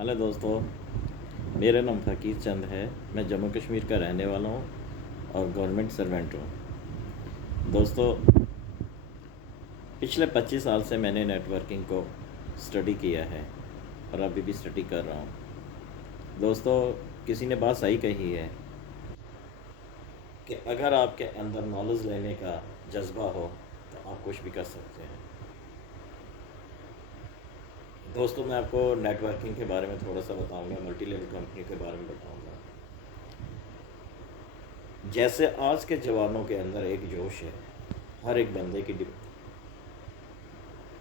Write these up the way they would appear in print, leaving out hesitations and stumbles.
Hello दोस्तों, मेरा नाम फ़कीर चंद है। मैं जम्मू कश्मीर का रहने वाला हूँ और गवर्नमेंट सर्वेंट हूँ। दोस्तों, पिछले 25 साल से मैंने नेटवर्किंग को स्टडी किया है और अभी भी स्टडी कर रहा हूँ। दोस्तों, किसी ने बात सही कही है कि अगर आपके अंदर नॉलेज लेने का जज्बा हो तो आप कुछ भी कर सकते हैं। दोस्तों, मैं आपको नेटवर्किंग के बारे में थोड़ा सा बताऊंगा, मल्टी लेवल कंपनी के बारे में बताऊंगा। जैसे आज के जवानों के अंदर एक जोश है, हर एक बंदे की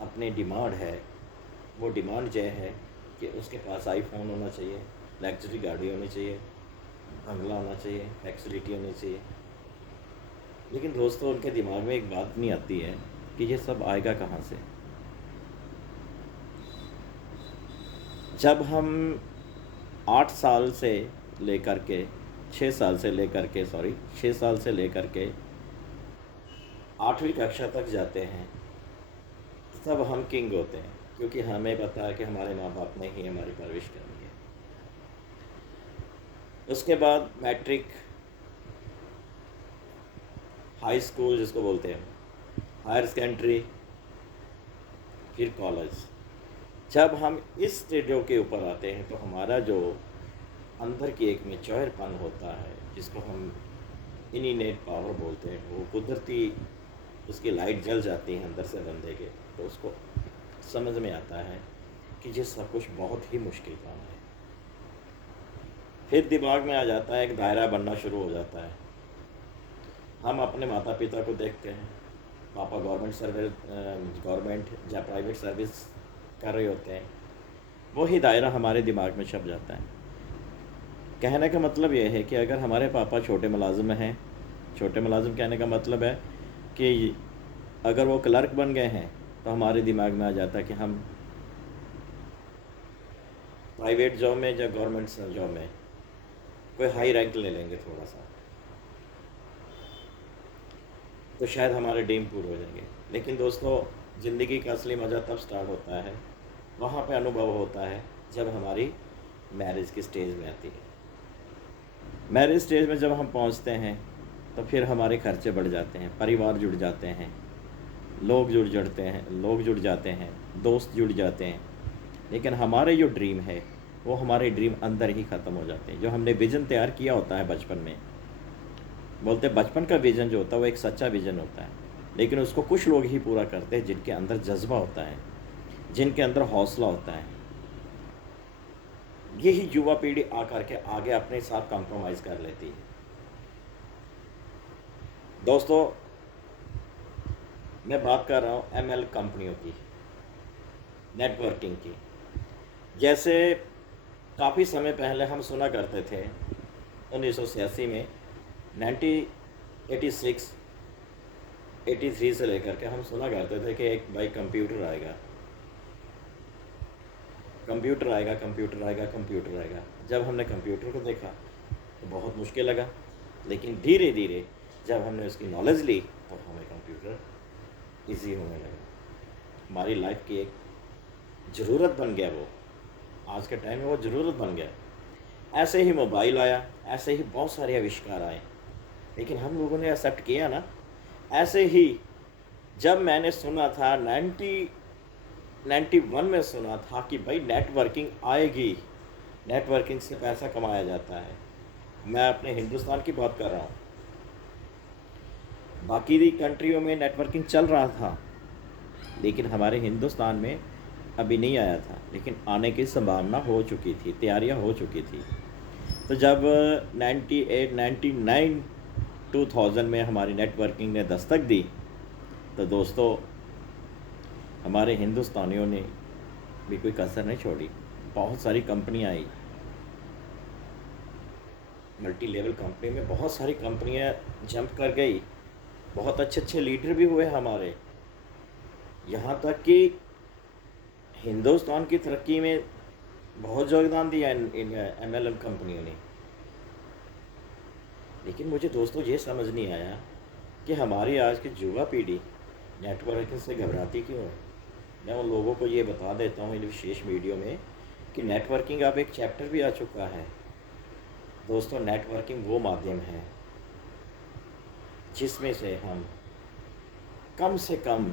अपनी डिमांड है। वो डिमांड यह है कि उसके पास आईफोन होना चाहिए, लग्जरी गाड़ी होनी चाहिए, बंगला होना चाहिए, फैसिलिटी होनी चाहिए। लेकिन दोस्तों, उनके दिमाग में एक बात नहीं आती है कि ये सब आएगा कहाँ से। जब हम 8 साल से लेकर के 6 साल से लेकर के 6 साल से लेकर के 8वीं कक्षा तक जाते हैं, तब हम किंग होते हैं, क्योंकि हमें पता है कि हमारे माँ बाप ने ही हमारी परवरिश करनी है। उसके बाद मैट्रिक, हाई स्कूल जिसको बोलते हैं, हायर सेकेंडरी, फिर कॉलेज। जब हम इस स्टेजों के ऊपर आते हैं तो हमारा जो अंदर की एक मेच्योरपन होता है, जिसको हम इनीनेट पावर बोलते हैं, वो कुदरती उसकी लाइट जल जाती है अंदर से बंदे के, तो उसको समझ में आता है कि ये सब कुछ बहुत ही मुश्किल काम है। फिर दिमाग में आ जाता है, एक दायरा बनना शुरू हो जाता है। हम अपने माता पिता को देखते हैं, पापा गवर्नमेंट या प्राइवेट सर्विस कर रहे होते हैं, वही दायरा हमारे दिमाग में छप जाता है। कहने का मतलब ये है कि अगर हमारे पापा छोटे मुलाजिम हैं, छोटे मुलाजिम कहने का मतलब है कि अगर वो क्लर्क बन गए हैं, तो हमारे दिमाग में आ जाता है कि हम प्राइवेट जॉब में या गवर्नमेंट जॉब में कोई हाई रैंक ले लेंगे थोड़ा सा, तो शायद हमारे ड्रीम पूरे हो जाएंगे। लेकिन दोस्तों, ज़िंदगी का असली मज़ा तब स्टार्ट होता है, वहाँ पे अनुभव होता है जब हमारी मैरिज की स्टेज में आती है। मैरिज स्टेज में जब हम पहुँचते हैं तो फिर हमारे खर्चे बढ़ जाते हैं, परिवार जुड़ जाते हैं, लोग जुड़ जाते हैं, दोस्त जुड़ जाते हैं। लेकिन हमारे जो ड्रीम है वो हमारे ड्रीम अंदर ही ख़त्म हो जाते हैं। जो हमने विज़न तैयार किया होता है बचपन में, बोलते हैं बचपन का विज़न जो होता है वो एक सच्चा विज़न होता है, लेकिन उसको कुछ लोग ही पूरा करते हैं जिनके अंदर जज्बा होता है, जिनके अंदर हौसला होता है। यही युवा पीढ़ी आकर के आगे अपने साथ कॉम्प्रोमाइज़ कर लेती है। दोस्तों, मैं बात कर रहा हूँ एमएल कंपनियों की, नेटवर्किंग की। जैसे काफ़ी समय पहले हम सुना करते थे, 1986 में, 1986 83 से लेकर के हम सुना करते थे कि एक भाई कंप्यूटर आएगा, कंप्यूटर आएगा, कंप्यूटर आएगा, कंप्यूटर आएगा। जब हमने कंप्यूटर को देखा तो बहुत मुश्किल लगा, लेकिन धीरे धीरे जब हमने उसकी नॉलेज ली तो हमें कंप्यूटर इजी होने लगा। हमारी लाइफ की एक ज़रूरत बन गया वो, आज के टाइम में वो ज़रूरत बन गया। ऐसे ही मोबाइल आया, ऐसे ही बहुत सारे आविष्कार आए, लेकिन हम लोगों ने एक्सेप्ट किया ना। ऐसे ही जब मैंने सुना था 91 में सुना था कि भाई नेटवर्किंग आएगी, नेटवर्किंग से पैसा कमाया जाता है। मैं अपने हिंदुस्तान की बात कर रहा हूँ, बाकी कंट्रियों में नेटवर्किंग चल रहा था, लेकिन हमारे हिंदुस्तान में अभी नहीं आया था, लेकिन आने की संभावना हो चुकी थी, तैयारियां हो चुकी थी। तो जब 98, 99, 2000 में हमारी नेटवर्किंग ने दस्तक दी, तो दोस्तों हमारे हिंदुस्तानियों ने भी कोई कसर नहीं छोड़ी। बहुत सारी कंपनियां आई, मल्टी लेवल कंपनी में बहुत सारी कंपनियां जंप कर गई, बहुत अच्छे अच्छे लीडर भी हुए हमारे। यहाँ तक कि हिंदुस्तान की तरक्की में बहुत योगदान दिया इन एमएलएम कंपनियों ने। लेकिन मुझे दोस्तों ये समझ नहीं आया कि हमारी आज की युवा पीढ़ी नेटवर्किंग से घबराती क्यों है। मैं उन लोगों को ये बता देता हूँ इन विशेष वीडियो में कि नेटवर्किंग अब एक चैप्टर भी आ चुका है। दोस्तों, नेटवर्किंग वो माध्यम है जिसमें से हम कम से कम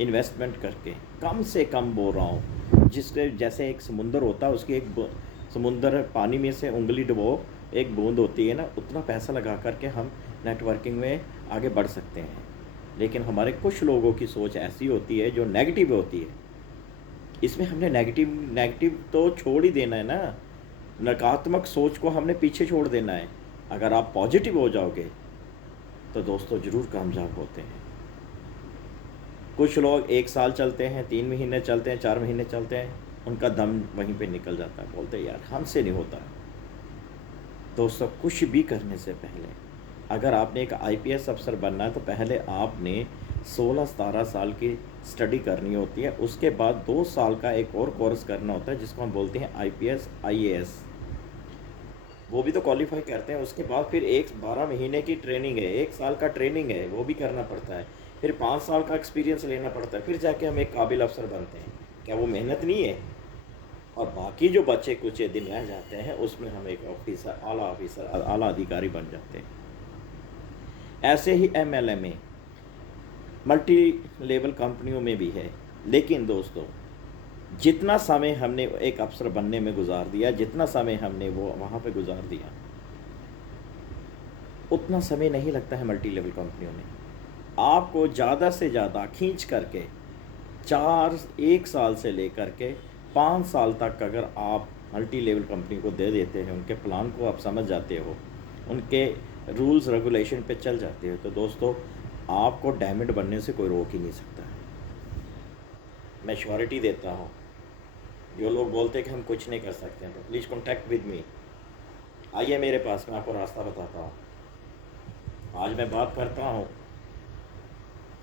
इन्वेस्टमेंट करके, कम से कम बोल रहा हूँ, जिसके जैसे एक समुंदर होता है, उसकी समुंदर पानी में से उंगली डुबो, एक बूंद होती है ना, उतना पैसा लगा करके हम नेटवर्किंग में आगे बढ़ सकते हैं। लेकिन हमारे कुछ लोगों की सोच ऐसी होती है जो नेगेटिव होती है। इसमें हमने नेगेटिव तो छोड़ ही देना है ना, नकारात्मक सोच को हमने पीछे छोड़ देना है। अगर आप पॉजिटिव हो जाओगे तो दोस्तों ज़रूर कामयाब होते हैं। कुछ लोग 1 साल चलते हैं, 3 महीने चलते हैं, 4 महीने चलते हैं, उनका दम वहीं पे निकल जाता है, बोलते हैं यार हमसे नहीं होता। दोस्तों, कुछ भी करने से पहले, अगर आपने एक आईपीएस अफसर बनना है तो पहले आपने 16-17 साल की स्टडी करनी होती है। उसके बाद 2 साल का एक और कोर्स करना होता है जिसको हम बोलते हैं आईपीएस आईएएस, वो भी तो क्वालिफाई करते हैं। उसके बाद फिर 12 महीने की ट्रेनिंग है, 1 साल का ट्रेनिंग है, वो भी करना पड़ता है। फिर 5 साल का एक्सपीरियंस लेना पड़ता है, फिर जाके हम एक काबिल अफसर बनते हैं। क्या वो मेहनत नहीं है? और बाकी जो बच्चे कुछ दिन रह जाते हैं उसमें हम एक ऑफिसर, आला अधिकारी बन जाते हैं। ऐसे ही एमएलए मल्टी लेवल कंपनियों में भी है। लेकिन दोस्तों, जितना समय हमने एक अफसर बनने में गुजार दिया, जितना समय हमने वो वहाँ पे गुजार दिया, उतना समय नहीं लगता है मल्टी लेवल कंपनियों में। आपको ज़्यादा से ज़्यादा खींच करके 1 साल से लेकर के 5 साल तक अगर आप मल्टी लेवल कंपनी को दे देते हैं, उनके प्लान को आप समझ जाते हो, उनके रूल्स रेगुलेशन पे चल जाते हो, तो दोस्तों आपको डायमंड बनने से कोई रोक ही नहीं सकता है। मैं श्योरिटी देता हूँ। जो लोग बोलते हैं कि हम कुछ नहीं कर सकते हैं, तो प्लीज़ कॉन्टैक्ट विद मी, आइए मेरे पास, मैं आपको रास्ता बताता हूँ। आज मैं बात करता हूँ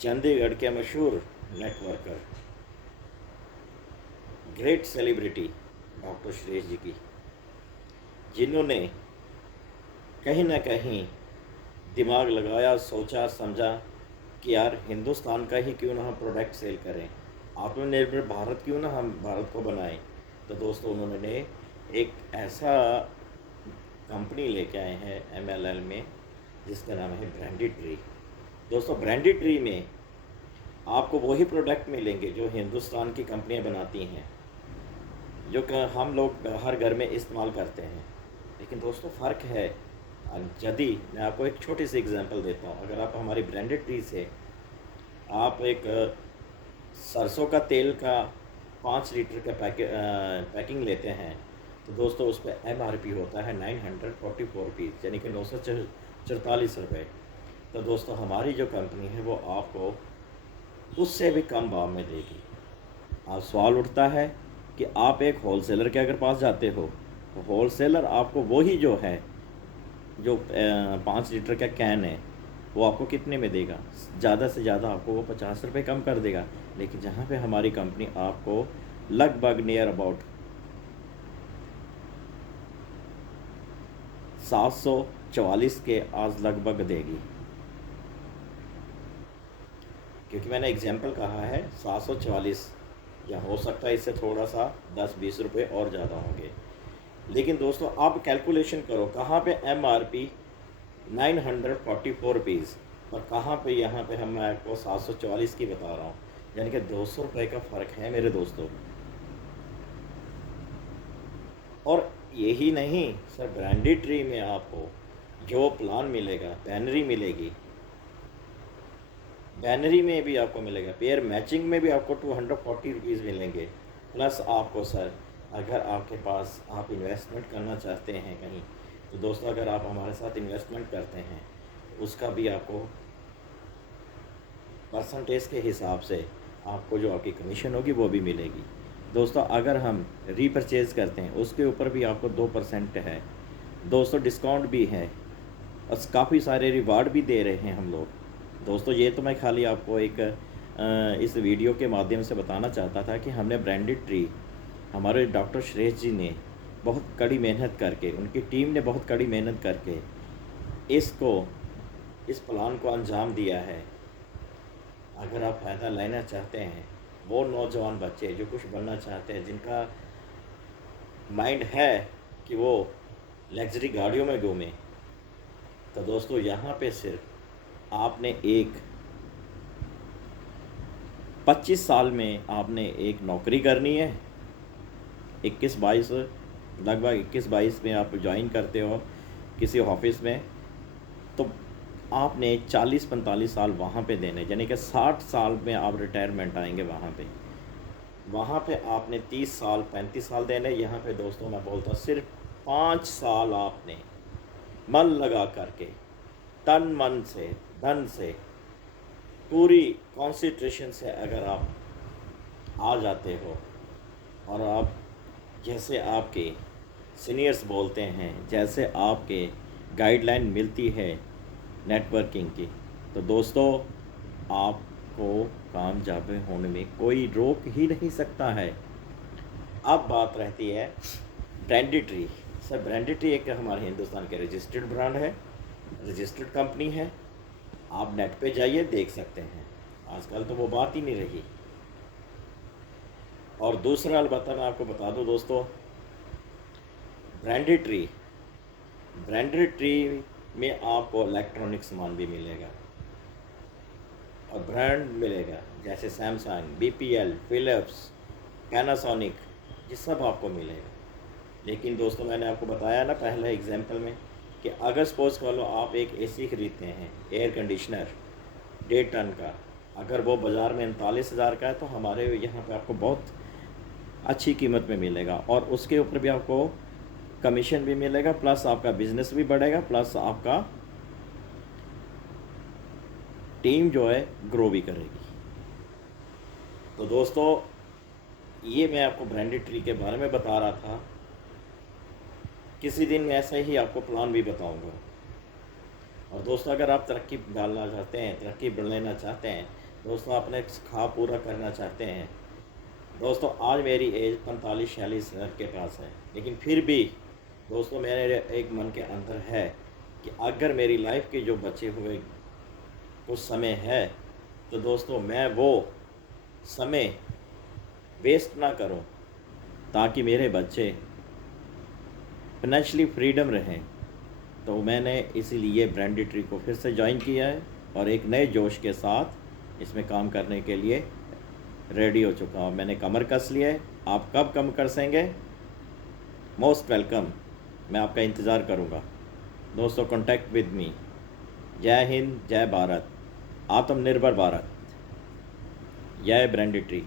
चंडीगढ़ के मशहूर networker, great celebrity doctor Suresh ji की, जिन्होंने कहीं ना कहीं दिमाग लगाया, सोचा समझा कि यार हिंदुस्तान का ही क्यों ना हम प्रोडक्ट सेल करें, आत्मनिर्भर भारत क्यों ना हम भारत को बनाएं। तो दोस्तों उन्होंने एक ऐसा कंपनी लेके आए हैं एमएलएल में, जिसका नाम है ब्रांडेड ट्री। दोस्तों, ब्रांडेड ट्री में आपको वही प्रोडक्ट मिलेंगे जो हिंदुस्तान की कंपनियां बनाती हैं, जो हम लोग हर घर में इस्तेमाल करते हैं। लेकिन दोस्तों फ़र्क है। यदि मैं आपको एक छोटी सी एग्जांपल देता हूँ, अगर आप हमारी ब्रांडेड ट्री से आप एक सरसों का तेल का 5 लीटर का पैकिंग लेते हैं, तो दोस्तों उस पर एमआरपी होता है 944 रुपीज़, यानी कि 944 रुपये। तो दोस्तों हमारी जो कंपनी है वो आपको उससे भी कम दाम में देगी। अब सवाल उठता है कि आप एक होलसेलर के अगर पास जाते हो, तो होलसेलर आपको वही जो है, जो 5 लीटर का कैन है, वो आपको कितने में देगा? ज़्यादा से ज़्यादा आपको वो 50 रुपये कम कर देगा। लेकिन जहाँ पे हमारी कंपनी आपको लगभग नियर अबाउट 744 के आज लगभग देगी, क्योंकि मैंने एग्जाम्पल कहा है 744, या हो सकता है इससे थोड़ा सा 10-20 रुपये और ज़्यादा होंगे। लेकिन दोस्तों आप कैलकुलेशन करो, कहाँ पे एमआरपी 944 रुपीज़ और कहाँ पे यहाँ पे हम आपको 744 की बता रहा हूँ, यानी कि 200 रुपये का फ़र्क है मेरे दोस्तों। और यही नहीं सर, ब्रांडेड ट्री में आपको जो प्लान मिलेगा, बैनरी मिलेगी, बैनरी में भी आपको मिलेगा, पेयर मैचिंग में भी आपको 240 रुपीज़ मिलेंगे। प्लस आपको सर, अगर आपके पास आप इन्वेस्टमेंट करना चाहते हैं कहीं, तो दोस्तों अगर आप हमारे साथ इन्वेस्टमेंट करते हैं, उसका भी आपको परसेंटेज के हिसाब से आपको जो आपकी कमीशन होगी वो भी मिलेगी। दोस्तों अगर हम रीपरचेज़ करते हैं उसके ऊपर भी आपको 2% है दोस्तों, डिस्काउंट भी है, और काफ़ी सारे रिवार्ड भी दे रहे हैं हम लोग। दोस्तों ये तो मैं खाली आपको एक इस वीडियो के माध्यम से बताना चाहता था कि हमने ब्रांडेड ट्री, हमारे डॉक्टर सुरेश जी ने बहुत कड़ी मेहनत करके, उनकी टीम ने बहुत कड़ी मेहनत करके इस प्लान को अंजाम दिया है। अगर आप फ़ायदा लेना चाहते हैं, वो नौजवान बच्चे जो कुछ बनना चाहते हैं, जिनका माइंड है कि वो लग्जरी गाड़ियों में घूमे, तो दोस्तों यहाँ पे सिर्फ आपने एक 25 साल में आपने एक नौकरी करनी है। 21-22, लगभग 21-22 में आप ज्वाइन करते हो किसी ऑफिस में, तो आपने 40-45 साल वहाँ पे देने, यानी कि 60 साल में आप रिटायरमेंट आएंगे वहाँ पे आपने 30 साल 35 साल देने। यहाँ पे दोस्तों मैं बोलता हूँ सिर्फ 5 साल आपने मन लगा करके, तन मन से, धन से, पूरी कॉन्सेंट्रेशन से अगर आप आ जाते हो और आप जैसे आपके सीनियर्स बोलते हैं, जैसे आपके गाइडलाइन मिलती है नेटवर्किंग की, तो दोस्तों आपको कामयाब होने में कोई रोक ही नहीं सकता है। अब बात रहती है branded tree. Sir branded tree एक हमारे हिंदुस्तान के रजिस्टर्ड ब्रांड है, रजिस्टर्ड कंपनी है। आप नेट पे जाइए देख सकते हैं, आजकल तो वो बात ही नहीं रही। और दूसरा अलबत्ता मैं आपको बता दूं दोस्तों, ब्रांडेड ट्री में आपको इलेक्ट्रॉनिक सामान भी मिलेगा और ब्रांड मिलेगा, जैसे सैमसंग, BPL, फिलिप्स, पैनासोनिक, ये सब आपको मिलेगा। लेकिन दोस्तों मैंने आपको बताया ना पहले एग्जांपल में कि अगर सपोज कर लो आप एक AC ख़रीदते हैं, एयर कंडीशनर 1.5 टन का, अगर वो बाज़ार में 39,000 का है, तो हमारे यहाँ पे आपको बहुत अच्छी कीमत में मिलेगा और उसके ऊपर भी आपको कमीशन भी मिलेगा, प्लस आपका बिजनेस भी बढ़ेगा, प्लस आपका टीम जो है ग्रो भी करेगी। तो दोस्तों ये मैं आपको ब्रांडेड ट्री के बारे में बता रहा था। किसी दिन ऐसा ही आपको प्लान भी बताऊंगा। और दोस्तों अगर आप तरक्की डालना चाहते हैं, तरक्की बढ़ाना चाहते हैं, दोस्तों अपने ख्वाब पूरा करना चाहते हैं, दोस्तों आज मेरी एज 45-46 के पास है, लेकिन फिर भी दोस्तों मेरे एक मन के अंदर है कि अगर मेरी लाइफ के जो बचे हुए कुछ समय है, तो दोस्तों मैं वो समय वेस्ट ना करूं, ताकि मेरे बच्चे फाइनेंशियली फ्रीडम रहें। तो मैंने इसीलिए ब्रांडेड ट्री को फिर से ज्वाइन किया है और एक नए जोश के साथ इसमें काम करने के लिए रेडी हो चुका हूँ। मैंने कमर कस लिया है। आप कब कम कर सकेंगे? मोस्ट वेलकम, मैं आपका इंतज़ार करूँगा दोस्तों। Contact with me. जय हिंद, जय भारत, आत्मनिर्भर भारत, जय ब्रांडेड ट्री।